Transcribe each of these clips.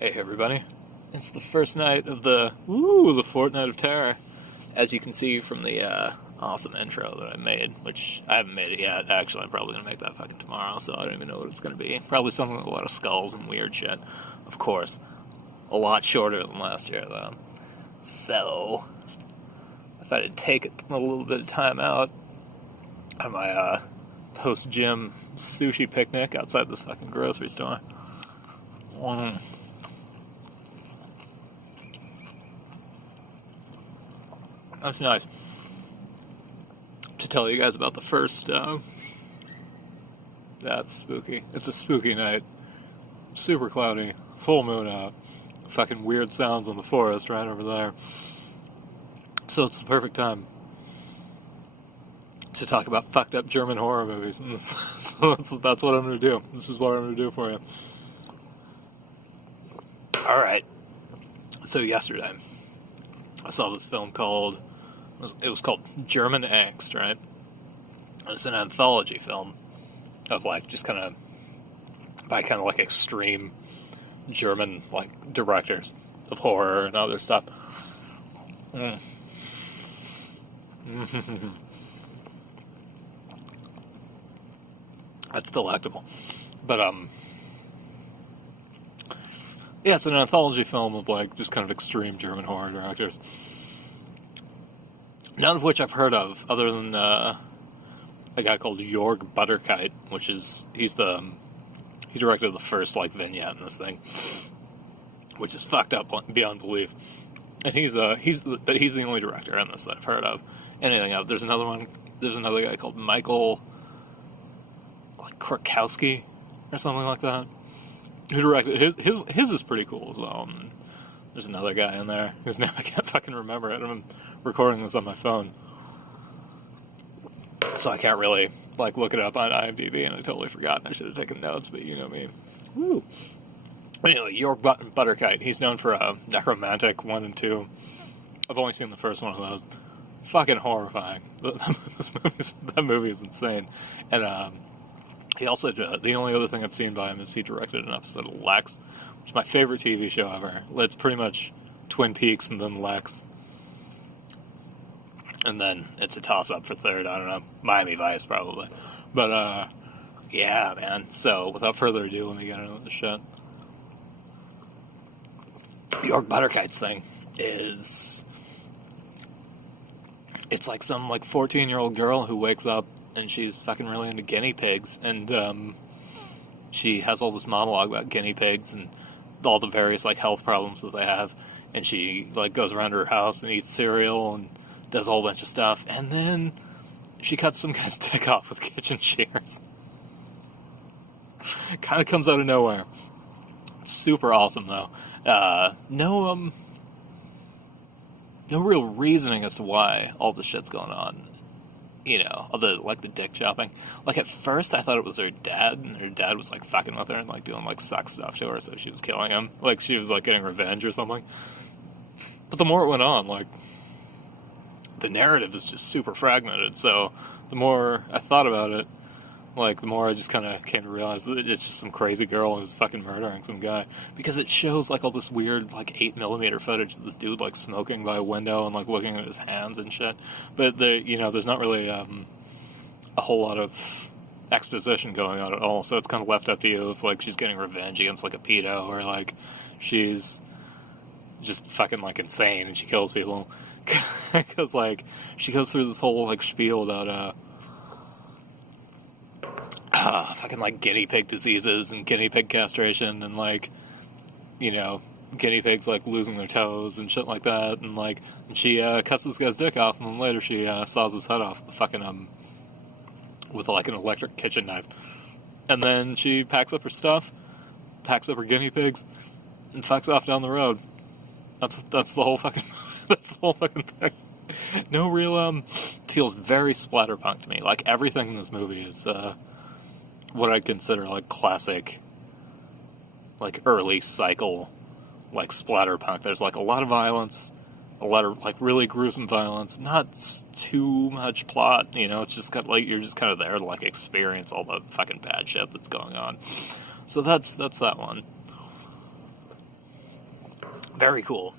Hey everybody, it's the first night of the Fortnight of Terror. As you can see from the awesome intro that I made, which I haven't made it yet. Actually, I'm probably going to make that fucking tomorrow, so I don't even know what it's going to be. Probably something with a lot of skulls and weird shit. Of course. A lot shorter than last year, though. So, I thought I'd take a little bit of time out on my post-gym sushi picnic outside this fucking grocery store. That's nice. To tell you guys about the first, that's spooky. It's a spooky night. Super cloudy, full moon out. Fucking weird sounds in the forest right over there. So it's the perfect time to talk about fucked up German horror movies. And so that's what I'm going to do. This is what I'm going to do for you. Alright. So yesterday, I saw this film called... It was called German Angst, right? It's an anthology film of, like, just kind of, by kind of, like, extreme German, like, directors of horror and other stuff. That's delectable. But, yeah, it's an anthology film of, like, just kind of extreme German horror directors. None of which I've heard of, other than a guy called Jörg Butterkite, he directed the first, like, vignette in this thing, which is fucked up beyond belief. And he's the only director in this that I've heard of. Anything else? There's another guy called Michael, like, Krakowski, or something like that, who directed, his is pretty cool as well. And there's another guy in there whose name I can't fucking remember it. I'm recording this on my phone, so I can't really, like, look it up on IMDb, and I totally forgot. I should have taken notes, but you know me. Woo. Anyway, Jörg Butterkite, he's known for Necromantic 1 and 2. I've only seen the first one of those. Fucking horrifying. That movie is insane. And he also, the only other thing I've seen by him is he directed an episode of Lex, which is my favorite TV show ever. It's pretty much Twin Peaks and then Lex. And then it's a toss-up for third, I don't know, Miami Vice, probably. But, yeah, man. So, without further ado, let me get into the shit. Jörg Butterkite's thing is... It's like some, like, 14-year-old girl who wakes up and she's fucking really into guinea pigs. And, she has all this monologue about guinea pigs and all the various, like, health problems that they have. And she, like, goes around her house and eats cereal and does a whole bunch of stuff, and then she cuts some guy's dick off with kitchen shears. Kind of comes out of nowhere. It's super awesome, though. No real reasoning as to why all this shit's going on. You know, the dick chopping. Like, at first, I thought it was her dad, and her dad was, like, fucking with her and, like, doing, like, sex stuff to her, so she was killing him. Like, she was, like, getting revenge or something. But the more it went on, like, the narrative is just super fragmented, so the more I thought about it, like, the more I just kind of came to realize that it's just some crazy girl who's fucking murdering some guy, because it shows, like, all this weird, like, 8mm footage of this dude, like, smoking by a window and, like, looking at his hands and shit, but there's not really a whole lot of exposition going on at all, so it's kind of left up to you if, like, she's getting revenge against, like, a pedo, or, like, she's just fucking, like, insane and she kills people. Because, like, she goes through this whole, like, spiel about, fucking, like, guinea pig diseases and guinea pig castration and, like, you know, guinea pigs, like, losing their toes and shit like that. And, like, she, cuts this guy's dick off, and then later she, saws his head off fucking, with, like, an electric kitchen knife. And then she packs up her stuff, packs up her guinea pigs, and fucks off down the road. That's the whole fucking... That's the whole fucking thing. No real, feels very splatterpunk to me. Like, everything in this movie is, what I'd consider, like, classic, like, early cycle, like, splatterpunk. There's, like, a lot of violence, a lot of, like, really gruesome violence, not too much plot, you know, it's just kind of, like, you're just kind of there to, like, experience all the fucking bad shit that's going on. So that's that one. Very cool.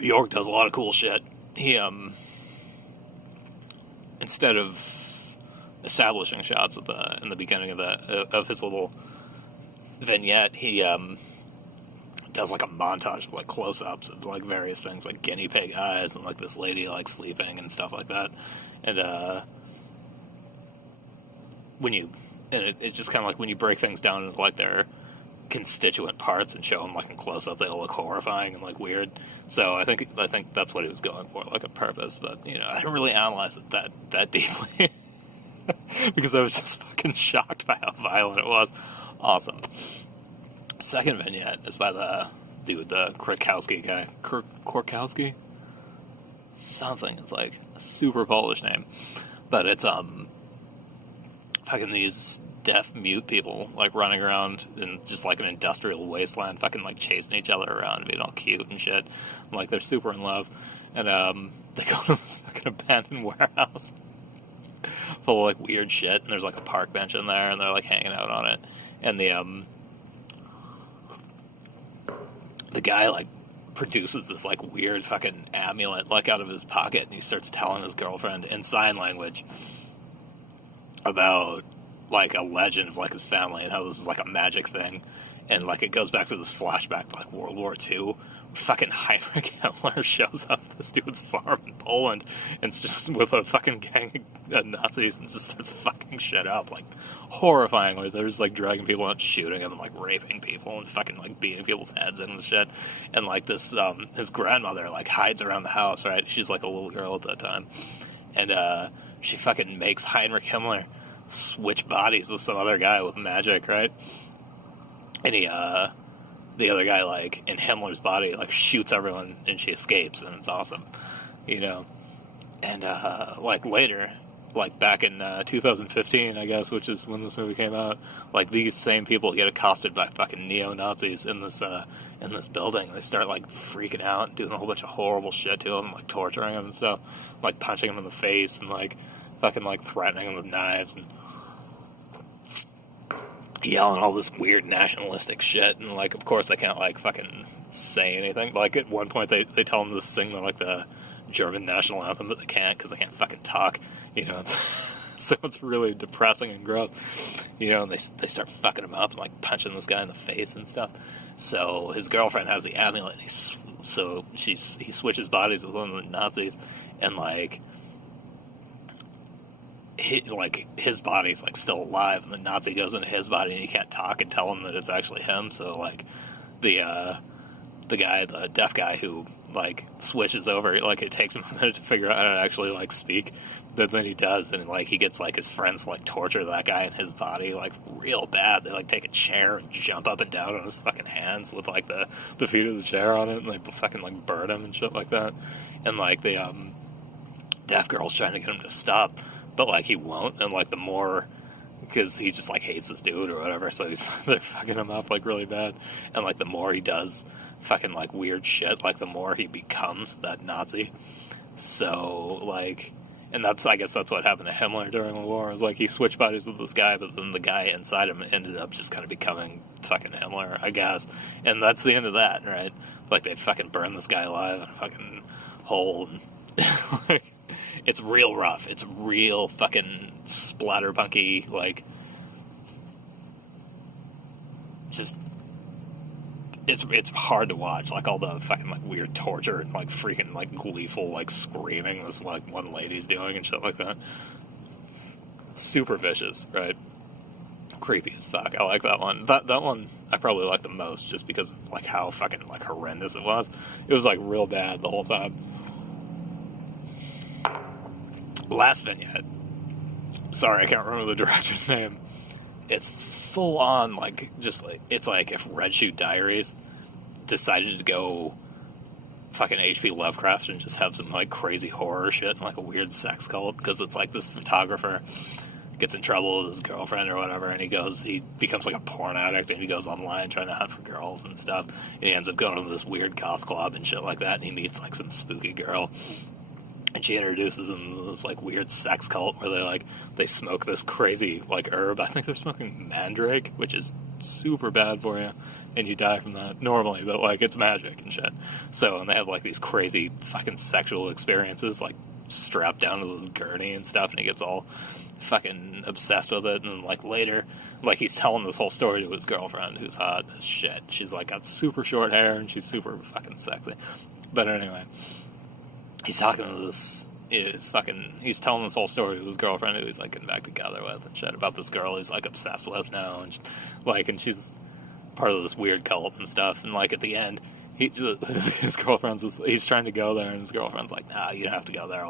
York does a lot of cool shit. He, instead of establishing shots in the beginning of his little vignette, he, does like a montage of like close-ups of like various things, like guinea pig eyes and like this lady like sleeping and stuff like that. And it's just kind of like when you break things down into like their constituent parts and show them like in close-up, they'll look horrifying and like weird. So I think that's what he was going for, like a purpose. But I didn't really analyze it that deeply because I was just fucking shocked by how violent it was. Awesome. Second vignette is by the dude, the Krakowski guy. Korkowski? Something. It's like a super Polish name. But it's, fucking these deaf mute people, like, running around in just, like, an industrial wasteland, fucking, like, chasing each other around, being all cute and shit. And, like, they're super in love. And, they go to this fucking abandoned warehouse full of, like, weird shit. And there's, like, a park bench in there, and they're, like, hanging out on it. And the guy, like, produces this, like, weird fucking amulet, like, out of his pocket, and he starts telling his girlfriend in sign language about, like, a legend of, like, his family and how this is, like, a magic thing. And, like, it goes back to this flashback to, like, World War II. Fucking Heinrich Himmler shows up at this dude's farm in Poland and it's just with a fucking gang of Nazis and just starts fucking shit up, like, horrifyingly. They're just, like, dragging people out, shooting them, and, like, raping people and fucking, like, beating people's heads in and shit. And, like, this, his grandmother, like, hides around the house, right? She's, like, a little girl at that time. And, she fucking makes Heinrich Himmler switch bodies with some other guy with magic, right? And the other guy, like, in Himmler's body, like, shoots everyone and she escapes, and it's awesome, And, like, later, like, back in 2015, I guess, which is when this movie came out, like, these same people get accosted by fucking neo-Nazis in this building. They start, like, freaking out and doing a whole bunch of horrible shit to them, like, torturing them and stuff, like, punching them in the face and, like, fucking, like, threatening them with knives and yelling all this weird nationalistic shit, and, like, of course they can't, like, fucking say anything. Like, at one point they tell them to sing, like, the German national anthem, but they can't because they can't fucking talk, it's, so it's really depressing and gross, and they start fucking him up and, like, punching this guy in the face and stuff. So his girlfriend has the amulet, and he switches bodies with one of the Nazis, and, like, his body's, like, still alive, and the Nazi goes into his body and he can't talk and tell him that it's actually him. So, like, the guy, the deaf guy who, like, switches over, like, it takes him a minute to figure out how to actually, like, speak, but then he does, and, like, he gets, like, his friends to, like, torture that guy in his body, like, real bad. They, like, take a chair and jump up and down on his fucking hands with, like, the feet of the chair on it, and, like, fucking, like, burn him and shit like that. And, like, the deaf girl's trying to get him to stop, but, like, he won't, and, like, the more, because he just, like, hates this dude or whatever, so they're fucking him up, like, really bad, and, like, the more he does fucking, like, weird shit, like, the more he becomes that Nazi. So, like, and I guess that's what happened to Himmler during the war, is, like, he switched bodies with this guy, but then the guy inside him ended up just kind of becoming fucking Himmler, I guess, and that's the end of that, right? Like, they fucking burn this guy alive in a fucking hole, and, like, it's real rough. It's real fucking splatterpunky, like, just, it's hard to watch, like, all the fucking, like, weird torture and, like, freaking, like, gleeful, like, screaming this, like, one lady's doing and shit like that. Super vicious, right? Creepy as fuck. I like that one. That one I probably like the most, just because of, like, how fucking, like, horrendous it was. It was, like, real bad the whole time. Last vignette. Sorry, I can't remember the director's name. It's full on, like, just, like, it's like if Red Shoe Diaries decided to go fucking H.P. Lovecraft and just have some, like, crazy horror shit and, like, a weird sex cult, because it's like this photographer gets in trouble with his girlfriend or whatever, and he becomes, like, a porn addict, and he goes online trying to hunt for girls and stuff, and he ends up going to this weird goth club and shit like that, and he meets, like, some spooky girl. And she introduces them to this, like, weird sex cult where they smoke this crazy, like, herb. I think they're smoking mandrake, which is super bad for you, and you die from that normally, but, like, it's magic and shit. So, and they have, like, these crazy fucking sexual experiences, like, strapped down to this gurney and stuff, and he gets all fucking obsessed with it, and, like, later, like, he's telling this whole story to his girlfriend, who's hot as shit. She's, like, got super short hair, and she's super fucking sexy. But anyway, he's talking to this, he's telling this whole story to his girlfriend, who he's, like, getting back together with and shit, about this girl he's, like, obsessed with now, and, and she's part of this weird cult and stuff, and, like, at the end, his girlfriend's, he's trying to go there, and his girlfriend's like, nah, you don't have to go there,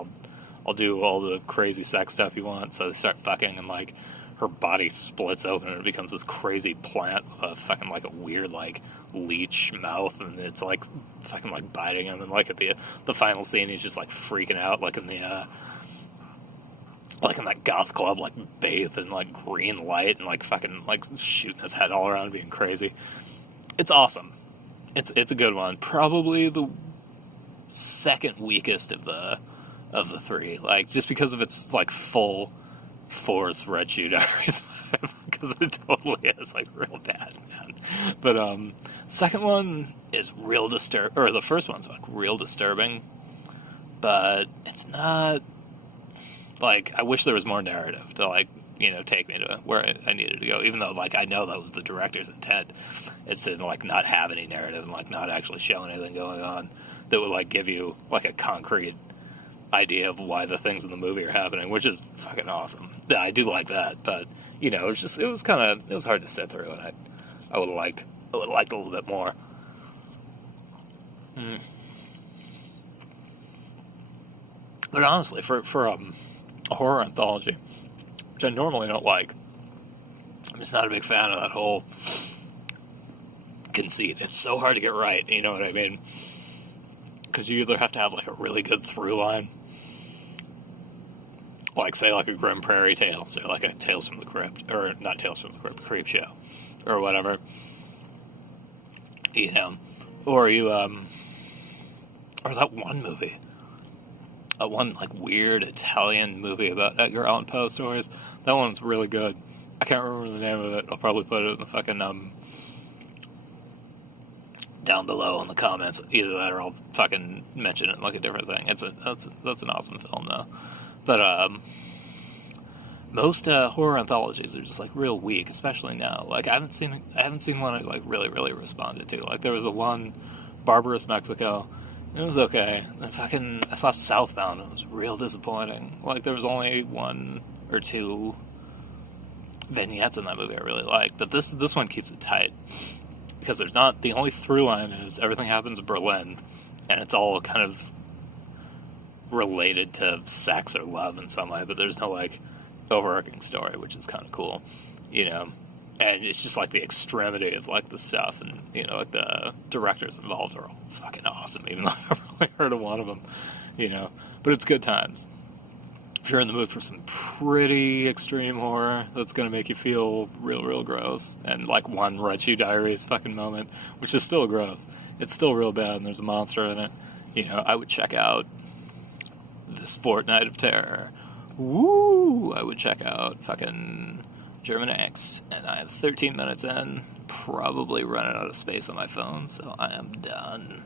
I'll do all the crazy sex stuff you want. So they start fucking, and, like, her body splits open, and it becomes this crazy plant with a fucking, like, a weird, like, leech mouth, and it's, like, fucking, like, biting him, and, like, at the final scene, he's just, like, freaking out, like, in the, like, in that goth club, like, bathed in, like, green light, and, like, fucking, like, shooting his head all around, being crazy. It's awesome. It's a good one. Probably the second weakest of the three, like, just because of its, like, full force Red Shoe Diaries, because it totally is, like, real bad, man. But second one is real or the first one's, like, real disturbing, but it's not, like, I wish there was more narrative to, like, you know, take me to where I needed to go, even though, like, I know that was the director's intent, is to, like, not have any narrative and, like, not actually show anything going on that would, like, give you, like, a concrete idea of why the things in the movie are happening, which is fucking awesome. Yeah, I do like that, but, you know, it was hard to sit through, and I would have liked a little bit more. But honestly, for a horror anthology, which I normally don't like, I'm just not a big fan of that whole conceit. It's so hard to get right, you know what I mean? Because you either have to have, like, a really good through line, like, say, like, a Grim Prairie Tales, or, like, a Tales from the Crypt, or not Tales from the Crypt, Creep Show, or whatever, you know, or you, or that one movie, that one, like, weird Italian movie about Edgar Allan Poe stories. That one's really good. I can't remember the name of it. I'll probably put it in the fucking, down below in the comments. Either that, or I'll fucking mention it in, like, a different thing. That's an awesome film, though. But, most, horror anthologies are just, like, real weak, especially now. Like, I haven't seen one I, like, really, really responded to. Like, there was one, Barbarous Mexico, and it was okay. And I saw Southbound, and it was real disappointing. Like, there was only one or two vignettes in that movie I really liked, but this one keeps it tight, because there's not, the only through line is everything happens in Berlin, and it's all kind of related to sex or love in some way, but there's no, like, overarching story, which is kind of cool, you know. And it's just, like, the extremity of, like, the stuff, and, you know, like, the directors involved are all fucking awesome, even though I've only heard of one of them, you know. But it's good times. If you're in the mood for some pretty extreme horror that's going to make you feel real, real gross, and, like, one Red Shoe Diaries fucking moment, which is still gross. It's still real bad, and there's a monster in it. You know, I would check out this Fortnight of Terror. Woo! I would check out fucking German Angst, and I have 13 minutes in, probably running out of space on my phone, so I am done.